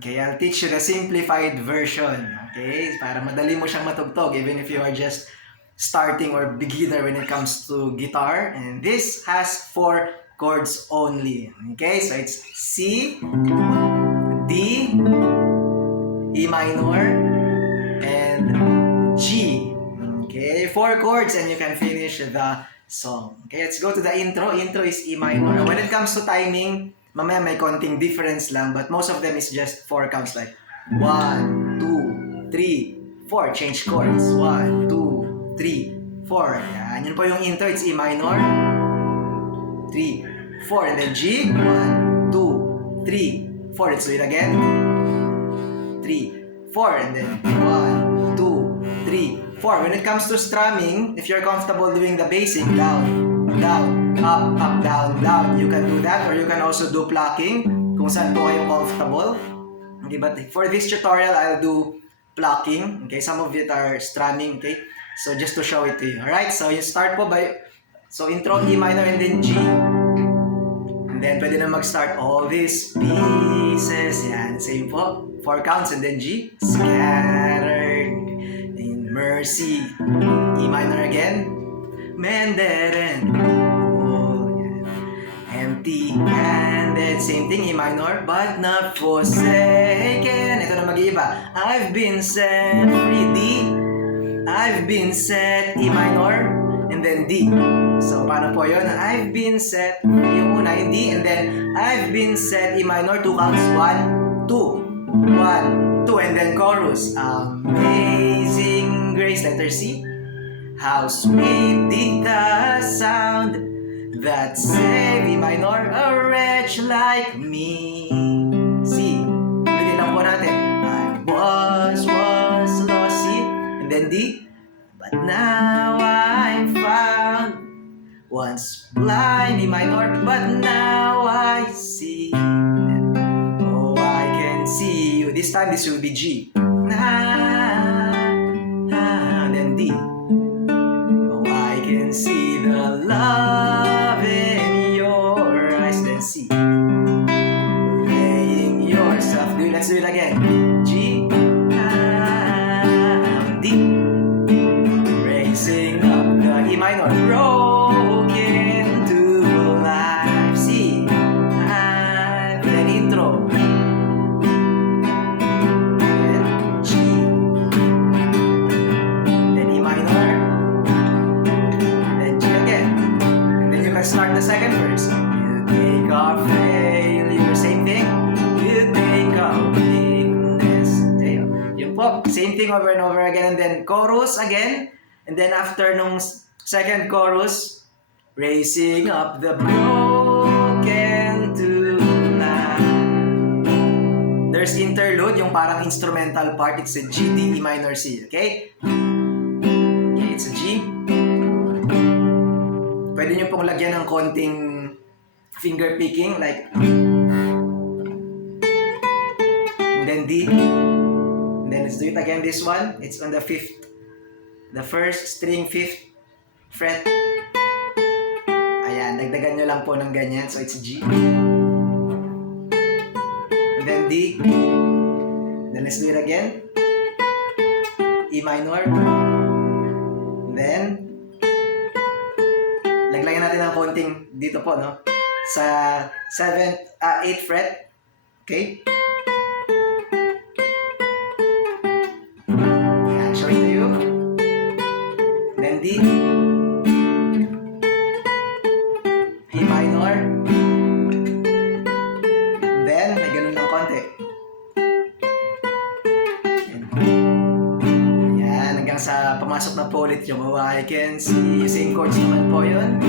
Okay, I'll teach you the simplified version. Okay, para madali mo siyang matugtog even if you are just starting or beginner when it comes to guitar. And this has 4 chords only. Okay, so it's C, D, E minor, and G. Okay, 4 chords and you can finish the song. Okay, let's go to the intro. Intro is E minor. When it comes to timing, mamaya may konting difference lang, but most of them is just 4 counts like 1, 2, 3, 4. Change chords. 1, 2, 3, 4. Yan. Yun po yung intro. It's E minor. 3, 4. And then G. 1, 2, 3, 4. Let's do it again. 3, 4. And then 1, 2, 3, 4. When it comes to strumming, if you're comfortable doing the basic, down, down, up, up, down, down, you can do that. Or you can also do plucking kung saan po kayo comfortable. Okay, but for this tutorial, I'll do plucking. Okay, some of it are strumming. Okay, so just to show it to you. Alright, so you start po by, so intro, E minor, and then G. And then pwede na mag-start all these pieces. Yan, same po. 4 counts, and then G. Scattered in mercy. E minor again. Mended and whole. Empty-handed. Same thing, E minor. But not forsaken. Ito na mag-iiba. I've been set free. D. I've been set. E minor. And then D. So, paano po yun? I've been set. Yung una, yung D. And then, I've been set. E minor. 2 counts. 1, 2. 1, 2. And then chorus. Amazing grace. Letter C. How sweet the sound that saved E minor a wretch like me. C. Ulitin lang po natin. I was lost. C. And then D. But now I'm found. Once blind, E minor, but now I see. Oh, I can see you. This time, this will be G. And then D. Oh, I can see the love in your eyes. Then C. Laying yourself. Let's do it again. G. D. Raising up the E minor. Broken to life. C. Then intro. Then G. Then E minor. Then G again. Then you can start the second verse. You take our failure. Same thing. You take our weakness. Yun po. Same thing over and over again. And then chorus again. And then after nung second chorus, raising up the broken to life. There's interlude, yung parang instrumental part. It's a G, D, E minor, C. Okay? Okay, it's a G. Pwede nyo pong lagyan ng konting finger picking, like, and then D. And then let's do it again, this one. It's on the 5th. The first string, 5th fret. Ayan, dagdagan nyo lang po ng ganyan. So, it's G. And then D. Then let's do it again. E minor. And then, laglayan natin ng konting dito po, no? Sa 8th fret. Okay? Ayan, show it to you. D. E minor. Then, may ganun lang konti. Yan, hanggang sa pumasok na po ulit yung oh, I can see. Same chords naman po yun.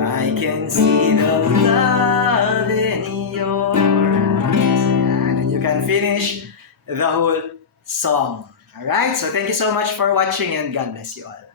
I can see the love in your eyes. Yan, and you can finish the whole song. Alright, so thank you so much for watching and God bless you all.